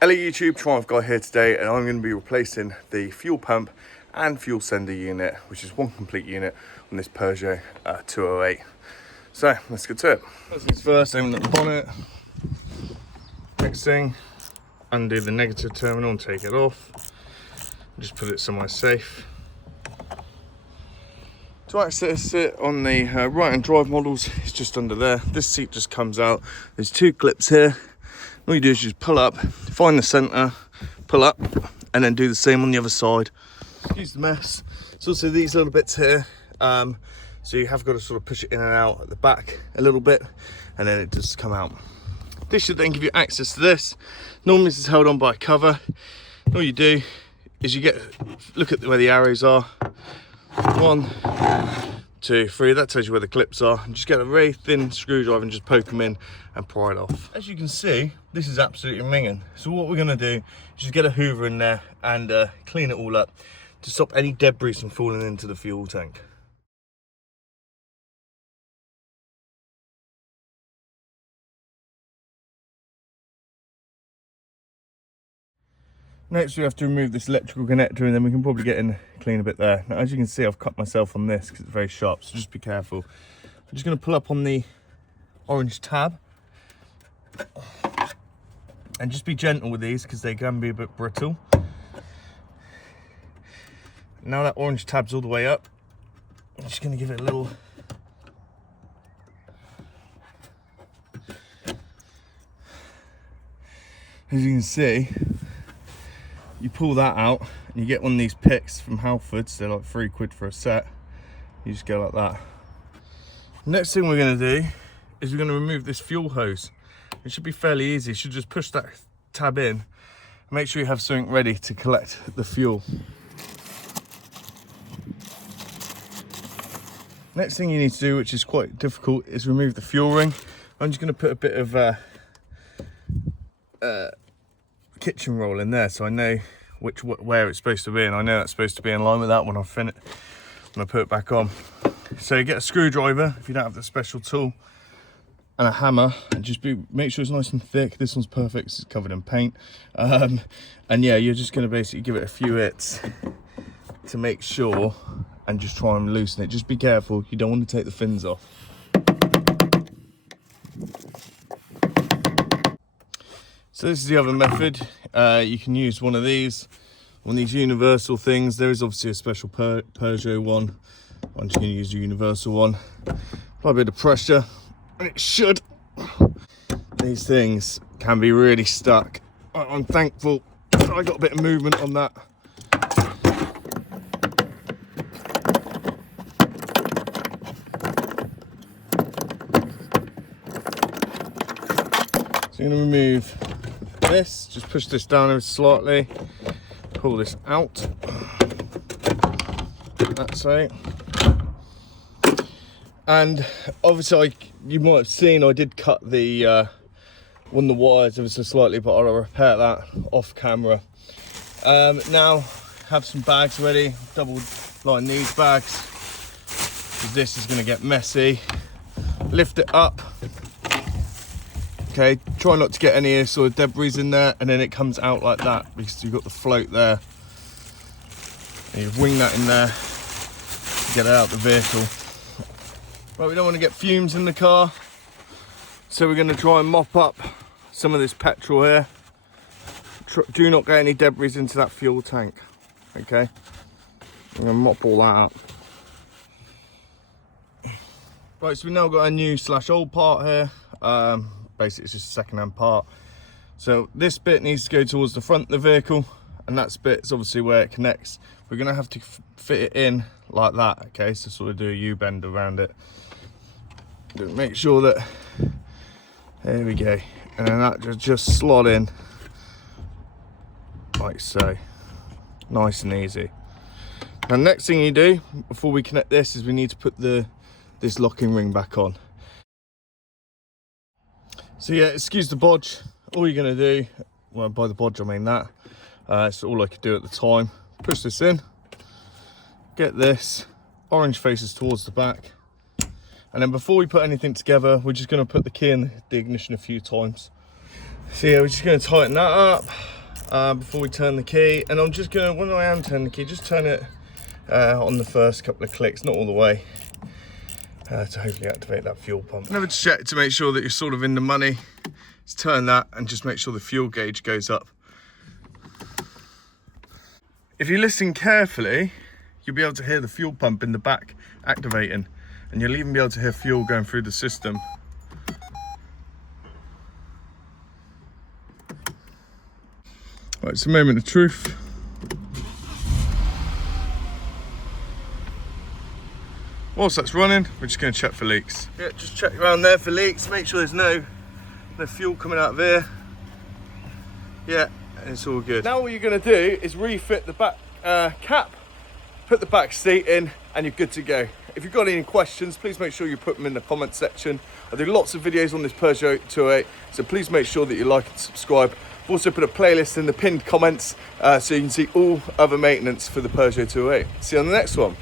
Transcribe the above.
Hello YouTube, Triumph Guy here today, and I'm going to be replacing the fuel pump and fuel sender unit, which is one complete unit on this Peugeot 208. So let's get to it. First things first, aiming at the bonnet. Next thing, undo the negative terminal and take it off. Just put it somewhere safe. To access it on the right hand drive models, it's just under there. This seat just comes out. There's two clips here. All you do is just pull up, find the centre, pull up, and then do the same on the other side. Excuse the mess. There's also these little bits here. So you have got to sort of push it in and out at the back a little bit, and then it does come out. This should then give you access to this. Normally this is held on by a cover. All you do is you look at where the arrows are. 1, 2, 3, that tells you where the clips are. And just get a very thin screwdriver and just poke them in and pry it off. As you can see, this is absolutely minging. So what we're going to do is just get a hoover in there and clean it all up to stop any debris from falling into the fuel tank. Next we have to remove this electrical connector, and then we can probably get in clean a bit there. Now as you can see, I've cut myself on this because it's very sharp, so just be careful. I'm just going to pull up on the orange tab and just be gentle with these because they can be a bit brittle. Now that orange tab's all the way up, I'm just going to give it a little as you can see. You pull that out and you get one of these picks from Halfords. They're like £3 for a set. You just go like that. Next thing we're going to do is we're going to remove this fuel hose. It should be fairly easy. You should just push that tab in and make sure you have something ready to collect the fuel. Next thing you need to do, which is quite difficult, is remove the fuel ring. I'm just going to put a bit of kitchen roll in there so I know where it's supposed to be, and I know that's supposed to be in line with that when I put it back on. So you get a screwdriver if you don't have the special tool, and a hammer, and just make sure it's nice and thick. This one's perfect, it's covered in paint. And yeah, you're just going to basically give it a few hits to make sure, and just try and loosen it. Just be careful, you don't want to take the fins off. So this is the other method. You can use one of these universal things. There is obviously a special Peugeot one. I'm just going to use the universal one. Apply a bit of pressure, and it should. These things can be really stuck. I'm thankful I got a bit of movement on that. So I'm going to remove this, just push this down ever slightly, pull this out, that's it. And obviously you might have seen I did cut one of the wires ever so slightly, but I'll repair that off camera. Now have some bags ready, double line these bags because this is going to get messy. Lift it up. Okay, try not to get any sort of debris in there, and then it comes out like that because you've got the float there. And you wing that in there to get it out of the vehicle. Right, we don't want to get fumes in the car, so we're going to try and mop up some of this petrol here. Do not get any debris into that fuel tank. Okay, I'm going to mop all that up. Right, so we've now got a new / old part here. Basically it's just a second-hand part. So this bit needs to go towards the front of the vehicle, and that bit is obviously where it connects. We're going to have to fit it in like that, okay, so sort of do a U-bend around it. Make sure that, there we go, and then that just slot in like so, nice and easy. Now next thing you do before we connect this is we need to put this locking ring back on. So yeah, excuse the bodge. All you're going to do, well, by the bodge I mean that, it's all I could do at the time. Push this in, get this, orange faces towards the back, and then before we put anything together, we're just going to put the key in the ignition a few times. So yeah, we're just going to tighten that up before we turn the key. And I'm just going to, when I am turning the key, just turn it on the first couple of clicks, not all the way, to hopefully activate that fuel pump. Never check to make sure that you're sort of in the money. Just turn that and just make sure the fuel gauge goes up. If you listen carefully, you'll be able to hear the fuel pump in the back activating, and you'll even be able to hear fuel going through the system. Right, it's a moment of truth. Whilst that's running, we're just going to check for leaks. Yeah, just check around there for leaks, make sure there's no fuel coming out of here. Yeah, and it's all good. Now what you're going to do is refit the back cap, put the back seat in, and you're good to go. If you've got any questions, please make sure you put them in the comment section. I do lots of videos on this Peugeot 208, so please make sure that you like and subscribe. I've also put a playlist in the pinned comments so you can see all other maintenance for the Peugeot 208. See you on the next one.